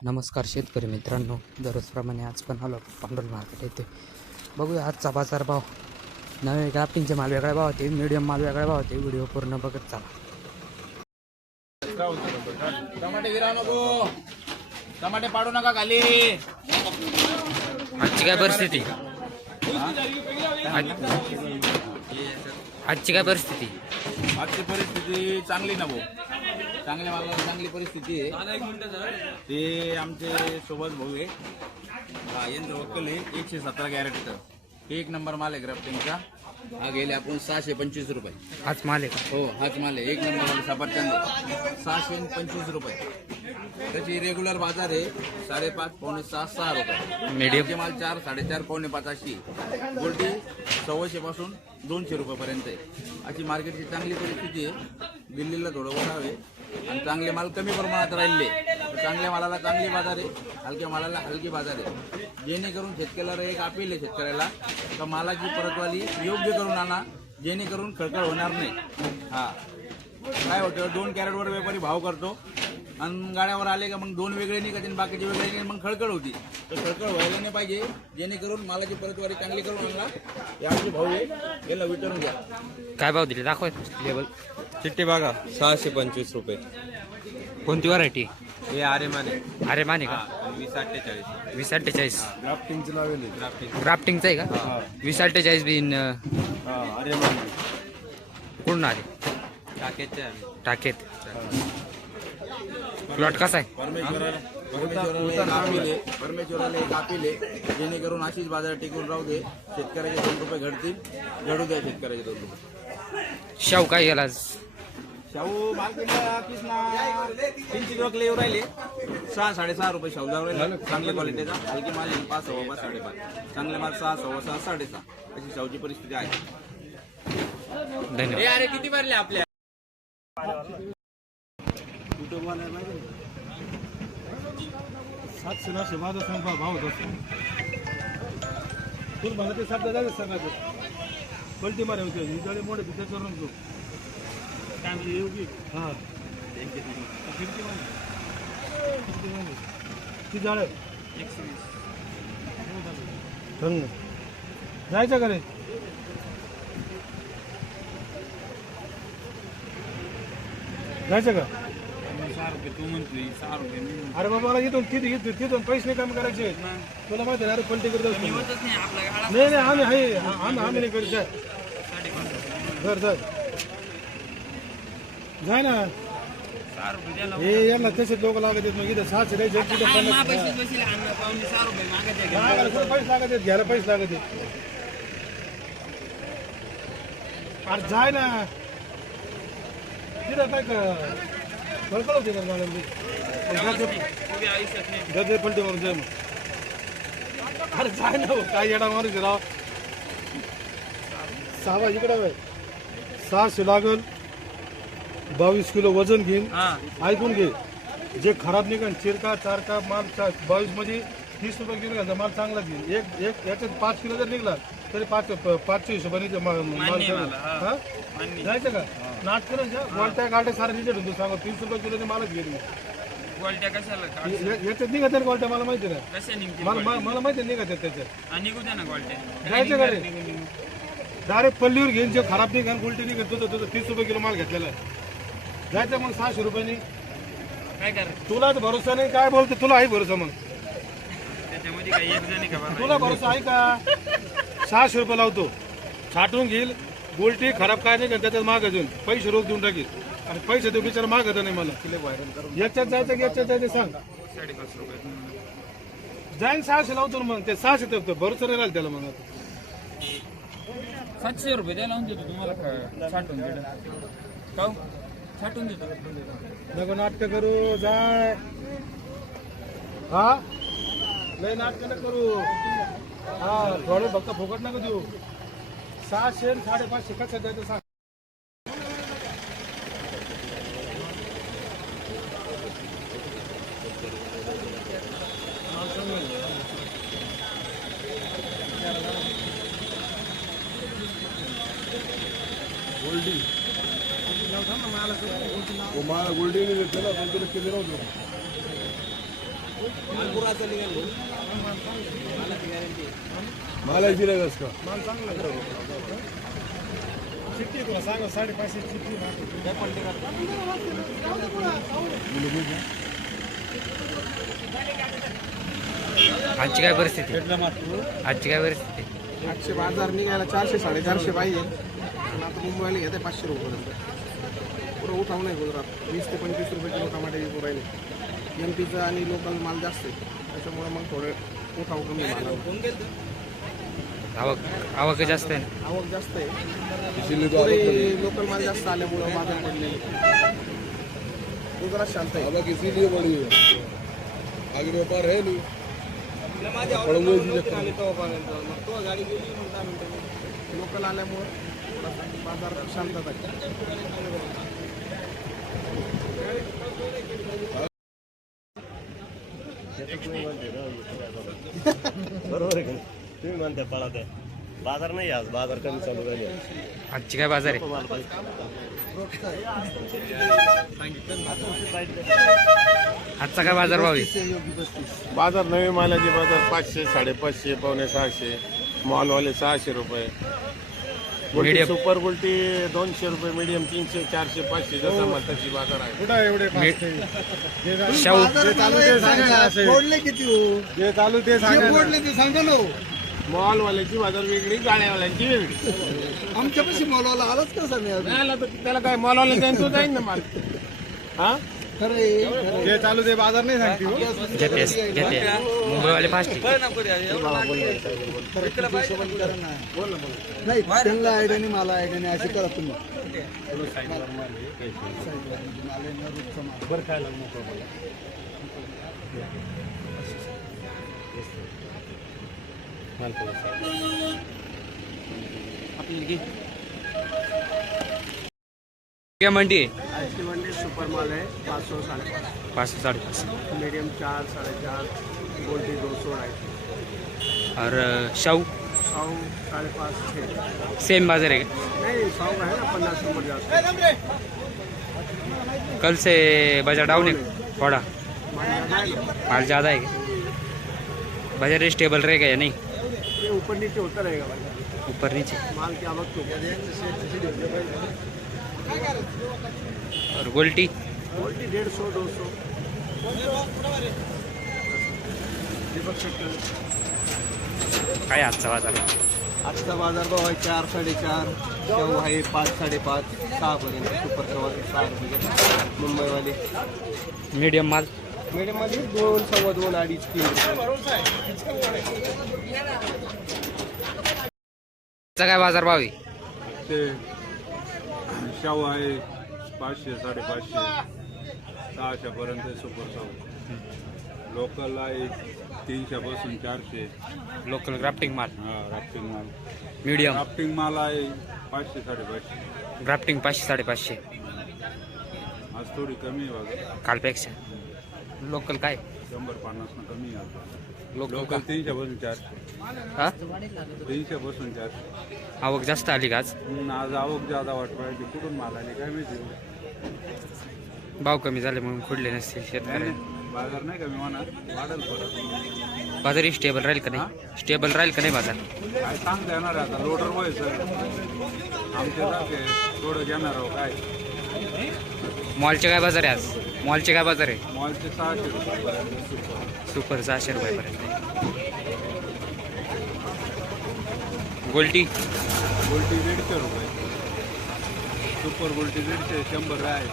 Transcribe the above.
नमस्कार शेतकरी मित्रांनो, दररोजप्रमाणे आज पण आलो पांडुल मार्केट येथे. बघूया आजचा बाजारभाव. नवे ग्राफ्टिंगचे माल वेगळ्या भाव होते, मीडियम माल वेगळ्या भाव होते. व्हिडिओ पूर्ण बघत चला. टमाटे गिरा नको, टमाटे पाडू नका खाली. आजची काय परिस्थिती? आजची काय परिस्थिती? आजची परिस्थिती चांगली ना भाऊ, चांगल्या मालाला चांगली परिस्थिती आहे. ते आमचे सोबत भाऊ आहे, यंत्र वक्कल आहे. 117 कॅरेटचं एक नंबर माल आहे ग्राफ्टिंगचा. हा गेले आपण 625 रुपये. आज माल आहे का? हो, हाच माल आहे. एक नंबर सफरचंद 625 रुपये. त्याची रेग्युलर बाजार आहे 5.5 पावणे 6 रुपये. मीडियम माल 4 4.5 पावणे 5 अशी. गोल्टी 125 पासून 200 रुपयापर्यंत आहे. अशी मार्केटची चांगली परिस्थिती आहे. दिल्लीला थोडं वाढाव आहे आणि चांगले माल कमी प्रमाणात राहिले. चांगल्या मालाला चांगली बाजार आहे, हलक्या मालाला हलकी बाजार आहे. जेणेकरून शेतकऱ्याला एक अपील आहे शेतकऱ्याला का मालाची परतवाली योग्य करून आणा, जेणेकरून खळखळ होणार नाही. हा काय होतं, 2 कॅरेटवर व्यापारी भाव करतो आणि गाड्यावर आले का मग 2 वेगळे निघत आणि बाकीचे वेगळे निघत, मग खळखळ होती. तर खळखळ व्हायला नाही पाहिजे. जेणेकरून मालाची परतवारी चांगली करून आणला. याचे भाऊ आहे, याला विचारून घ्या काय भाव दिले दाखव लेबल. चिट्टी बघा 625 रुपये. कोणती व्हरायटी? हे आरेमाने अरे माने का? 2048. 2048 ग्राफ्टिंगचं लावेल. ग्राफ्टिंगचं आहे का? 2048 बिन आरेमाने कुठून आले? टाकेचे टाकेत. प्लॉट कसा आहे? परमेश्वराला एक अपील आहे, जेणेकरून अशीच बाजार टिकून राहू दे. शेतकऱ्याचे 2 रुपये घडतील, घडू द्या शेतकऱ्याचे 2 रुपये. शाहू काय गेला? शाहू मार्केटला 300 रुपये येऊ राहिले. 6 6.5 रुपये शाहू जाऊ राहिले. चांगल्या क्वालिटीचा हलकी माल 5 सव्वा 5 5.5. चांगले माल 6 सव्वा 6 6.5 अशी शाहूची परिस्थिती आहे. धन्यवाद. अरे किती भरले आपल्या? सातशे माझा संपा भाव होत असतो. तू मला ते शब्द जायचं सांगायचं. पलटी मारे होते हिकडे मोठे तिथे करून तू काय म्हणजे येऊ की हां ती झाड 120 जायचं का रे? जायचं का? 6 रुपये तू म्हणतोय, 6 रुपये मी म्हणतो. अरे बाबा मला इथून तिथून पैसे नाही कमी करायचे. तुला माहिती आहे ना, अरे पलटी करतो. मी होतच नाही आपला गाळा. नाही आम्ही आहे, आम्ही नाही करीत. धर जाय ना. 6 रुपये द्यायला हे यांना तसेच लोक लागत आहेत. मग इथं 600 द्यायचे, तिथं 50. पैसे अन्न पाहुणे 6 रुपये मागायचे. पैसे लागत आहेत, घ्यायला पैसे लागत आहेत. अरे जाय ना तिथं काय कळकळ होते का मला? गदे पलटी मारून जाय मग. अरे जाय ना, काय येडा मारूच राव. 6 इकडं 600 लागल. 22 किलो वजन घेईन. ऐकून घे, जे खराब निघन चिरका चारका माल 22 मध्ये 30 रुपये किलो घ्यायचा माल चांगला घेईन. एक याच्यात 5 किलो जर निघला तरी 5च्या हिशोबाने माल जायचं का? नाट करायचं. गोलट्या गाड्या सारे निघत होतो सांगा. 30 रुपये किलोने मालच घेईन. गोल्ट्या कशाला? याच्यात निघत आहे गोलट्या, मला माहिती नाही. कशा निघते? मला माहिती निघत आहे त्याच्यात. निघू द्या ना गोल्ट्या. जायचं का रे? डायरेक्ट पल्लीवर घेईन. जे खराब निघाल उलटी निघत तुझं 30 रुपये किलो माल घेतलेला आहे. जायचं मग 600 रुपयांनी. काय करायचं तुला तर भरोसा नाही. काय बोलतो? तुला आहे भरोसा? मग त्याच्यामध्ये काही एक जणी का? तुला भरोसा आहे का? 600 रुपये लावतो, छाटून घेईल. गोल्टी खराब काय नाही का त्याच्यात माग अजून पैसे रोख देऊन टाकील. आणि पैसे तो बिचारा मागत नाही मला. याच्यात जायचं की याच्यात जायचं सांग. 5.5 रुपये जाईन 600 लावतो मग. ते 600 तर भरोसा नाही राहिला त्याला. मग 700 रुपये द्यायला लावून देतो तुम्हाला. छाटून देतो, छाटून देतो. नको नाटक करू. जाय. हा लय नाटक न करू. हा थोडे फक्त फुकट नका देऊ. 600 550 कसं द्यायचं सांग. गोल्डी गोल्डी मला दिलं कसं का माल चांगला आहे. चिठ्ठी तुला सांगा 550 चिठ्ठी ना. आजची काय परिस्थिती आजची काय परिस्थिती आजचे बाजार निघायला 400 450 पाहिजे पण आता मुंबईला घेते 500 रुपये पुरं उठाव नाही गुजरात 20 ते 25 रुपये किलो टमाटे विकू राहिले एमपीचं आणि लोकल माल जास्त आहे त्याच्यामुळे मग थोडे उठाव कमी मालावर. आवक जास्त आहे आवक जास्त आहे इसीलिए तो पुढे आवक कमी लोकल माल जास्त आल्यामुळं बाजार पडले गुजरात शांत आहे. आवक इसीलिए बढ़ी है आगे व्यापार है नहीं पड़ोगे लोकल आल्यामुळं थोडासा बाजार शांतता आहे. बरोबर आहे का नाही? तुम्ही म्हणता पळा ते बाजार नाही आज बाजार कमी चालू राहिले आजची काय बाजार आहे आजचा काय बाजार भाव आहे बाजार नवी मालाचे बाजार 500 550 $500 मॉलवाले 600 रुपये गोल्टी Medium. सुपर गोल्टी 200 रुपये मीडियम 300 400 500 जसा माल तशी बाजार आहे कुठं एवढे फास्ट आहे? शाहू जे चालू ते सांगा ना असे. जे चालू ते सांगा ना. मॉलवाल्याची बाजार वेगळी गाड्यावाल्यांची वेगळी आमच्यापाशी मॉलवाला आलाच कसा नाही नाही आला तर त्याला काय मॉलवाला जाईन तो जाईन ना माल हा जे चालू ते बाजार नाही सांगते हो. घेते मुंबईवाले फास्ट नाही त्यांना आयडिया नाही मला आयडिया नाही अशी करा तुम्ही क्या मंडी है आज की मंडी सुपर माल है 500 550 500 550 मीडियम 4 4.5 गोल्डी 200 है और शाहू 100 5.5 6 सेम बाजार है क्या? नहीं 100 का है ना 50 नंबर जाता कल से बाजार डाउन है थोड़ा है माल ज़्यादा है क्या? बाजार स्टेबल रहेगा या नहीं ये ऊपर नीचे होता रहेगा भाई ऊपर नीचे माल की आवक तो और गोल्टी गोल्डी 150 200 दीपक शेट्टी काय आजचा बाजार आजचा बाजारभाव आहे 4 4.5 शेव आहे 5 5.5 6 पर्यंत सुपर शेव 6 रुपये मुंबईवाली मीडियम माल मीडियम मध्ये 2 सव्वा 2 अडीच 3 चा काय बाजार भाव आहे ते शाहू आहे 500 550 600 पर्यंत सुपर शाहू लोकल आहे 300 पासून 400 लोकल ग्राफ्टिंग माल हा राफ्टिंग माल मीडियम राफ्टिंग माल आहे 500 550 ग्राफ्टिंग 500 550 आज थोडी कमी आहे बघा कालपेक्षा लोकल काय 150 न कमी आहे आता. लोकल लोकल 300 पासून 400 हा 300 पासून 400 आवक जास्त आली का आज आज आवक ज्यादा वाटत राहिली कुठून माल आली काय माहिती भाव कमी झाले म्हणून खुडले नसते नाही, शेतकऱ्यांना नाही, बाजार नाही कमी होणार वाढेल परत बाजारही स्टेबल राहील का नाही स्टेबल राहील का नाही बाजार काय सांगता येणार आहे आता लोडर होय सर आमच्या सारखे थोडं घेणार आहो काय मॉलचे काय बाजार आहे आज मॉलचे काय बाजार आहे मॉलचे 600 रुपये सुपर 600 रुपयापर्यंत गोल्टी गोल्टी 150 रुपये सुपर गोल्टी 150 100 आहे